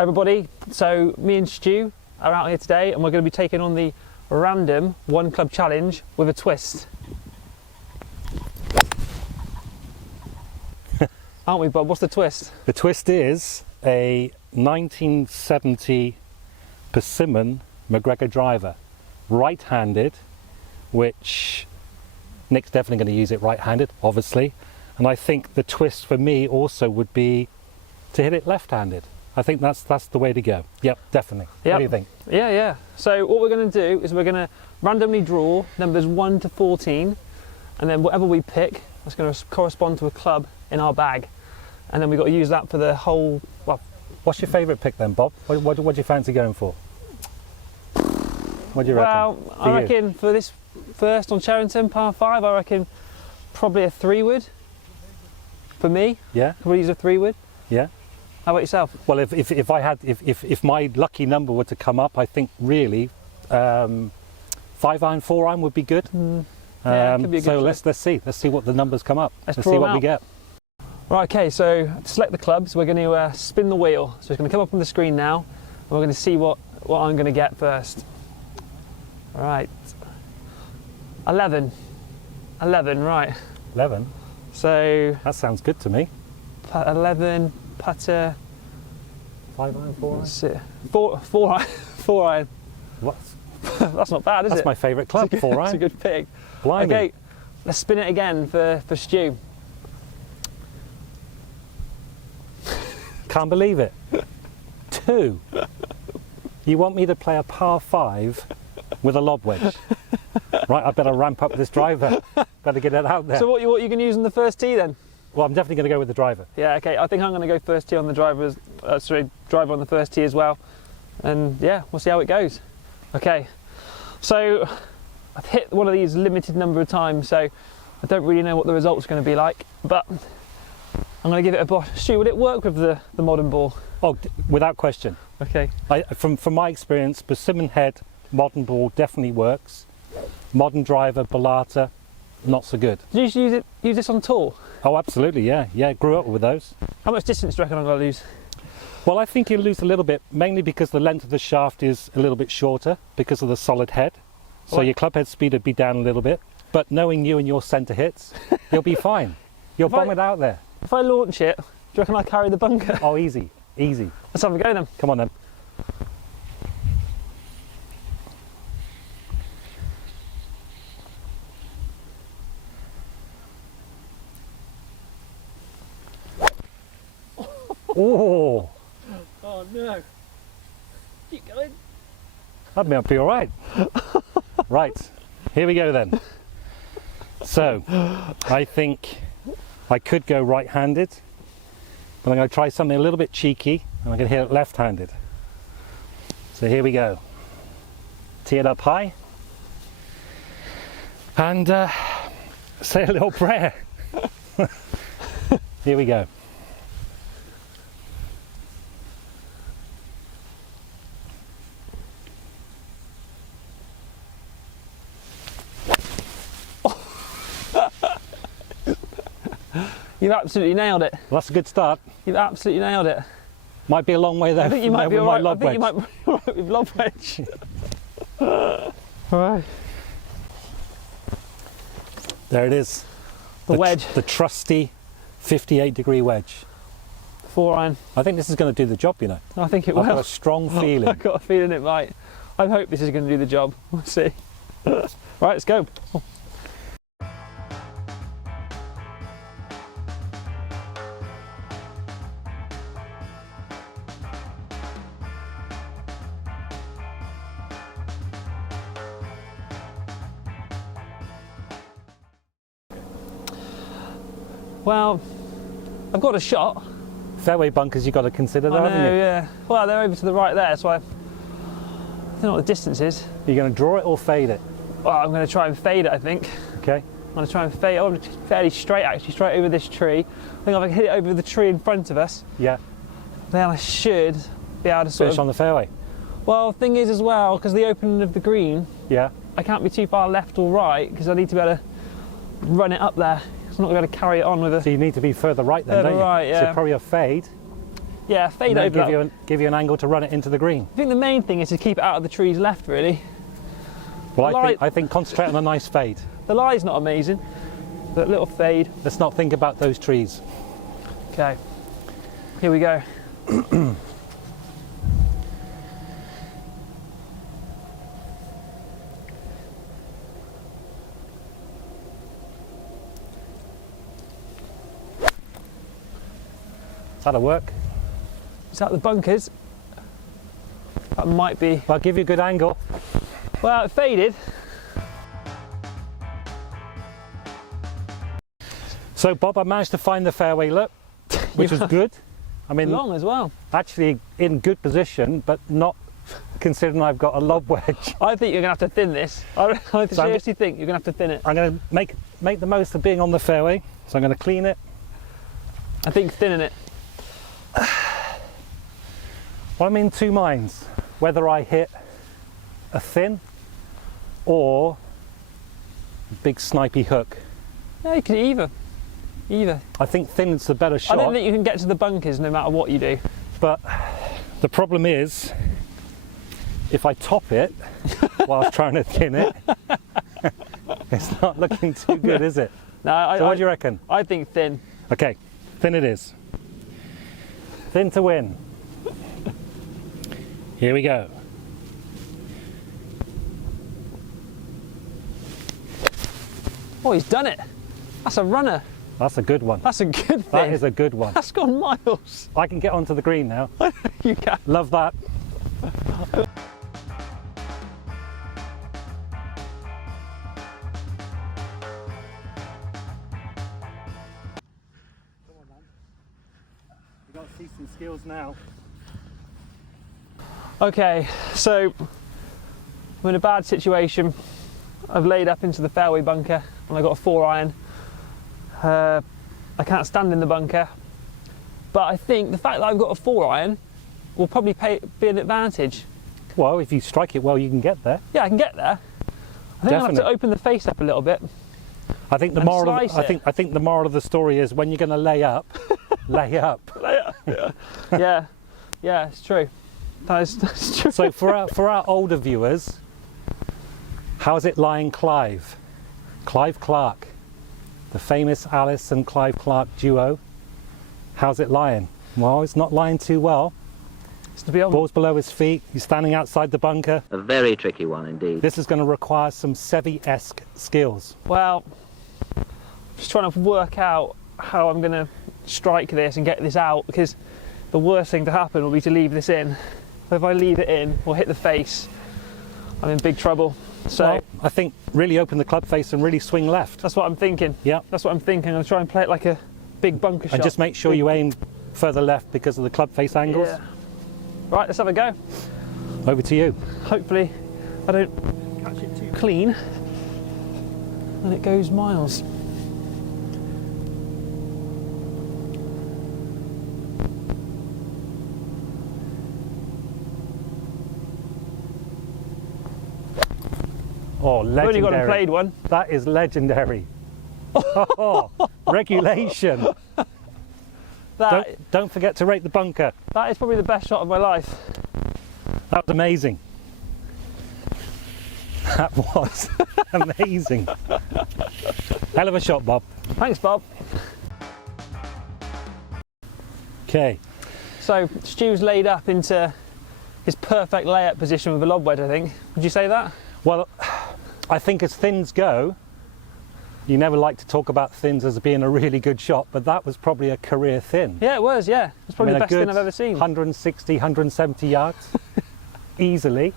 Hi everybody, so me and Stu are out here today and we're going to be taking on the random one club challenge with a twist. Aren't we, Bob? What's the twist? The twist is a 1970 Persimmon McGregor driver, right-handed, which Nick's definitely going to use it right-handed, obviously, and I think the twist for me also would be to hit it left-handed. I think that's the way to go. Yep, definitely. Yep. What do you think? Yeah. So what we're going to do is we're going to randomly draw numbers 1 to 14, and then whatever we pick, that's going to correspond to a club in our bag, and then we've got to use that for the whole. Well, what's your favourite pick then, Bob? What do you fancy going for? What do you reckon? Well, I reckon for this first on Cherington par 5, I reckon probably a 3-wood for me. Yeah. Could we use a 3-wood? Yeah. How about yourself? Well, if my lucky number were to come up, I think really 5-iron, 4-iron would be good. Yeah, could be a good so choice. let's see what the numbers come up. Let's see draw what them we out. get. Right, okay, so to select the clubs, we're going to spin the wheel. So it's going to come up on the screen now, and we're going to see what I'm going to get first. All right. 11, right. 11. So That sounds good to me. 11 putter. 5-iron, 4-iron. That's it. 4 iron. What? That's not bad, is it? That's my favourite club. 4-iron. That's a good pick. Blimey. Okay, let's spin it again for Stu. Can't believe it. 2. You want me to play a par 5 with a lob wedge? Right, I better ramp up this driver. Better get it out there. So what you going to use on the first tee then? Well, I'm definitely going to go with the driver. Yeah, okay. I think I'm going to go first tee on the driver on the first tee as well. And yeah, we'll see how it goes. Okay, so I've hit one of these limited number of times, so I don't really know what the result's going to be like, but I'm going to give it a bot. Stu, would it work with the modern ball? Oh, without question. Okay. From my experience, Persimmon head, modern ball definitely works. Modern driver, Bellata, not so good. Did you use this on tour? Oh, absolutely, yeah. Yeah, grew up with those. How much distance do you reckon I'm going to lose? Well, I think you'll lose a little bit, mainly because the length of the shaft is a little bit shorter because of the solid head. So Right. your club head speed would be down a little bit. But knowing you and your centre hits, you'll be fine. You'll bomb it out there. If I launch it, do you reckon I carry the bunker? Oh, easy, easy. Let's have a go then. Come on then. Oh, Oh no. Keep going. that might be all right. Right, here we go then. So, I think I could go right-handed, but I'm going to try something a little bit cheeky, and I'm going to hit it left-handed. So here we go. Tee it up high, and say a little prayer. Here we go. You've absolutely nailed it. Well, that's a good start. You've absolutely nailed it. Might be a long way there. I think you might be with alright. my I lob think you wedge. might be alright with lob wedge. Alright. There it is. The wedge. The trusty 58-degree wedge. 4-iron. I think this is going to do the job, you know. I think it I've got will. a strong feeling. I've got a feeling it might. I hope this is going to do the job. We'll see. Right, let's go. Oh. Well, I've got a shot. Fairway bunkers you've got to consider, though, I haven't know, you? yeah. Well, they're over to the right there, so I don't know what the distance is. You're going to draw it or fade it? Well, I'm going to try and fade it, I think. Okay. I'm going to try and fade it. Oh, it's fairly straight, actually, straight over this tree. I think if I can hit it over the tree in front of us, Yeah. then I should be able to sort Finish of... on the fairway. Well, thing is as well, because the opening of the green, Yeah. I can't be too far left or right, because I need to be able to run it up there. I'm not going to carry it on with a... So you need to be further right then, Further don't you? right, yeah. So probably a fade. Yeah, fade and then over. give you an angle to run it into the green. I think the main thing is to keep it out of the trees left, really. Well, I think concentrate on a nice fade. The lie's not amazing, but a little fade. Let's not think about those trees. Okay, here we go. That'll work. Is that the bunkers? That might be. I'll give you a good angle. Well, it faded. So Bob, I managed to find the fairway look, which was good. I mean, Long as well. actually in good position, but not considering I've got a lob wedge. I think you're going to have to thin this. I seriously think you're going to have to thin it. I'm going to make the most of being on the fairway, so I'm going to clean it. I think thinning it. Well, I'm in two minds, whether I hit a thin or a big snipey hook. Yeah, you can either. I think thin's the better shot. I don't think you can get to the bunkers no matter what you do. But the problem is, if I top it whilst trying to thin it, it's not looking too good, is it? No, So what do you reckon? I think thin. Okay, thin it is. Thin to win. Here we go. Oh, he's done it. That's a runner. That's a good one. That's a good thing. That is a good one. That's gone miles. I can get onto the green now. You can. Love that. You've got to see some skills now. Okay, so I'm in a bad situation. I've laid up into the fairway bunker and I got a 4-iron. I can't stand in the bunker, but I think the fact that I've got a 4-iron will probably be an advantage. Well, if you strike it well, you can get there. Yeah, I can get there. I think I'll have to open the face up a little bit. I think the moral. I think the moral of the story is when you're going to lay up, lay up. Yeah, yeah, it's true. That's true. So for our older viewers, how's it lying, Clive? Clive Clark, the famous Alice and Clive Clark duo. How's it lying? Well, it's not lying too well. It's to be honest. Ball's below his feet. He's standing outside the bunker. A very tricky one indeed. This is going to require some Seve-esque skills. Well, just trying to work out how I'm going to strike this and get this out, because the worst thing to happen will be to leave this in. But if I leave it in or hit the face, I'm in big trouble. So well, I think really open the club face and really swing left. that's what I'm thinking. Yeah. That's what I'm thinking. I'm going to try and play it like a big bunker shot. And just make sure you aim further left because of the club face angles. Yeah. Right, let's have a go. Over to you. Hopefully I don't catch it too clean and it goes miles. Oh, I've legendary. only got and played one. That is legendary. Oh, regulation. Don't forget to rate the bunker. That is probably the best shot of my life. That was amazing. That was amazing. Hell of a shot, Bob. Thanks, Bob. Okay. So Stu's laid up into his perfect layup position with a lob wedge, I think. Would you say that? Well, I think as thins go, you never like to talk about thins as being a really good shot, but that was probably a career thin. Yeah, it was, yeah. It's probably the best thing I've ever seen. 160, 170 yards, easily.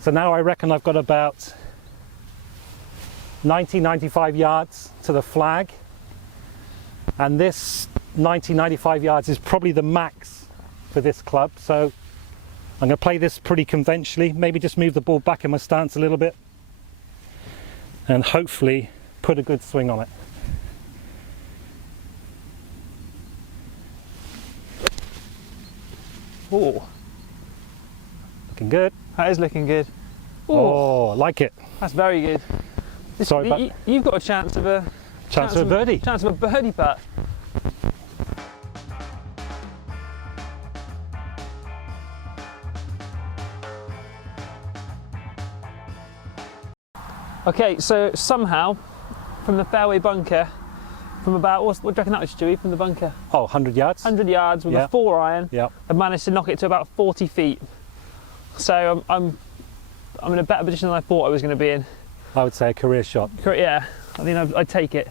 So now I reckon I've got about 90, 95 yards to the flag. And this 90, 95 yards is probably the max for this club. So I'm going to play this pretty conventionally, maybe just move the ball back in my stance a little bit and hopefully put a good swing on it. Oh, Looking good. that is looking good. Oh, I like it. That's very good. Sorry, but You've got a chance of a chance of a birdie. Chance of a birdie putt. Okay, so somehow from the fairway bunker, from about, what do you reckon that was, Stewie, from the bunker? Oh, 100 yards? 100 yards with Yeah. a 4-iron, Yeah. I managed to knock it to about 40 feet. So I'm in a better position than I thought I was going to be in. I would say a career shot. Yeah, I think I'd take it.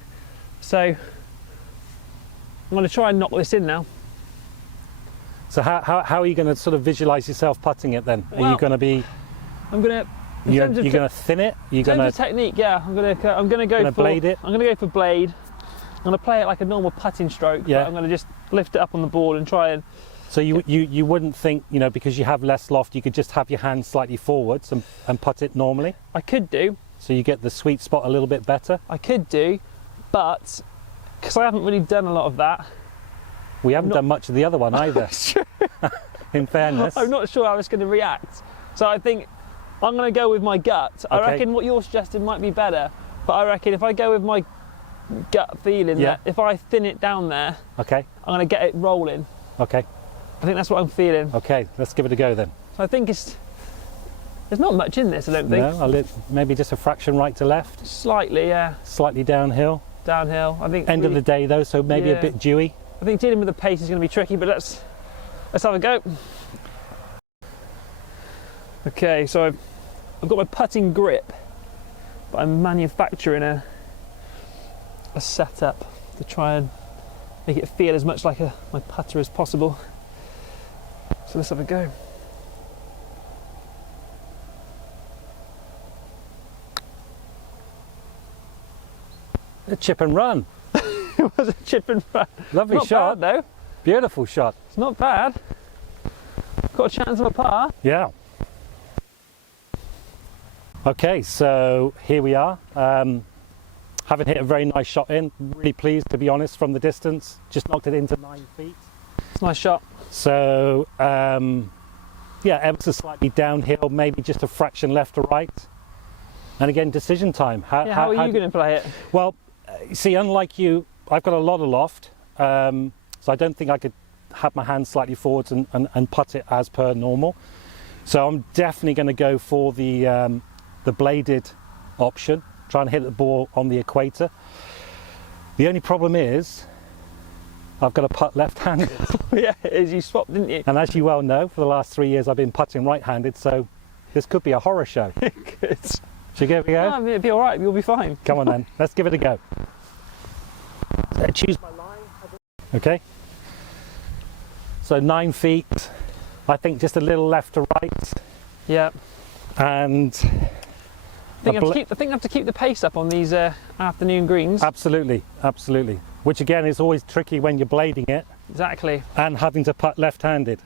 So I'm going to try and knock this in now. So how are you going to sort of visualise yourself putting it then? Are Well, you going to be... I'm going to... You're going to thin it? You're In going terms to of technique, yeah, I'm going to go for blade it? I'm going to go for blade. I'm going to play it like a normal putting stroke. Yeah. But I'm going to just lift it up on the board and try and... So you wouldn't think, you know, because you have less loft, you could just have your hand slightly forwards and putt it normally? I could do. So you get the sweet spot a little bit better? I could do, but because I haven't really done a lot of that. We haven't done much of the other one either, in fairness. I'm not sure how it's going to react. So I think I'm going to go with my gut. I Okay. reckon what you're suggesting might be better, but I reckon if I go with my gut feeling Yeah. that if I thin it down there, Okay, I'm going to get it rolling. okay, I think that's what I'm feeling. okay, let's give it a go then. So I think there's not much in this, I don't think. No, maybe just a fraction right to left, Slightly, yeah, slightly downhill. downhill. I think End of the day though, so maybe Yeah. a bit dewy. I think dealing with the pace is going to be tricky, but let's have a go. Okay, so I've got my putting grip, but I'm manufacturing a setup to try and make it feel as much like my putter as possible. So let's have a go. A chip and run. It was a chip and run. Lovely Not shot. bad though. Beautiful shot. It's not bad. Got a chance of a par. Yeah. Okay, so here we are. Having hit a very nice shot in. Really pleased, to be honest, from the distance. Just knocked it into 9 feet. It's a nice shot. So, yeah, ever so slightly downhill, maybe just a fraction left or right. And again, decision time. How are you going to play it? Well, you see, unlike you, I've got a lot of loft, so I don't think I could have my hand slightly forwards and putt it as per normal. So I'm definitely going to go for the bladed option, try and hit the ball on the equator. The only problem is I've got to putt left-handed. Yeah, as you swapped, didn't you? And as you well know, for the last 3 years I've been putting right-handed, so this could be a horror show. Good. Should we give it a go? No, it'll be all right. You'll be fine. Come on then, let's give it a go. So choose my line. Okay. So 9 feet, I think just a little left to right. Yeah. And I think I have to keep the pace up on these afternoon greens. absolutely, absolutely. Which again is always tricky when you're blading it Exactly. and having to putt left-handed.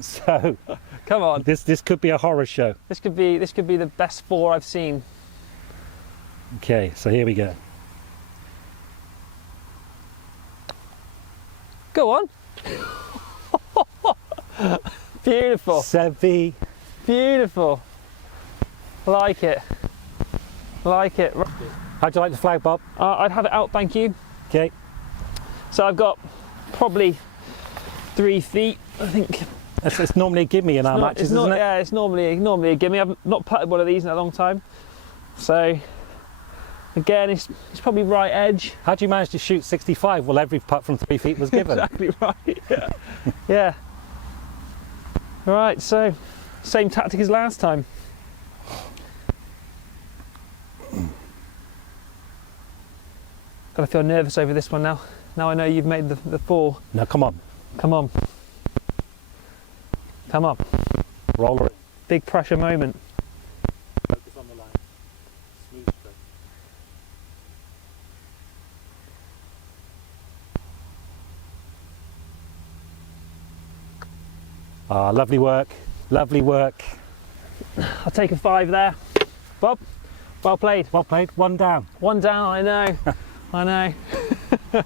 So Come on. this could be a horror show. This could be the best 4 I've seen. Okay, so here we go. Go on. Beautiful. Sevy. Beautiful. Like it. Like it. How'd you like the flag, Bob? I'd have it out, thank you. Okay. So I've got probably 3 feet, I think. It's normally a gimme in our matches, isn't it? Yeah, it's normally a gimme. I've not putted one of these in a long time. So again, it's probably right edge. How'd you manage to shoot 65? Well, every putt from 3 feet was given. Exactly right. Yeah. Yeah. Right, so same tactic as last time. Gotta feel nervous over this one now. Now I know you've made the 4. Now come on, Come on. Come on. roller it. Big pressure moment. Focus on the line. Smooth stroke. Ah, lovely work. Lovely work. I'll take a 5 there. Bob, well played. Well played. One down. One down, I know. I know.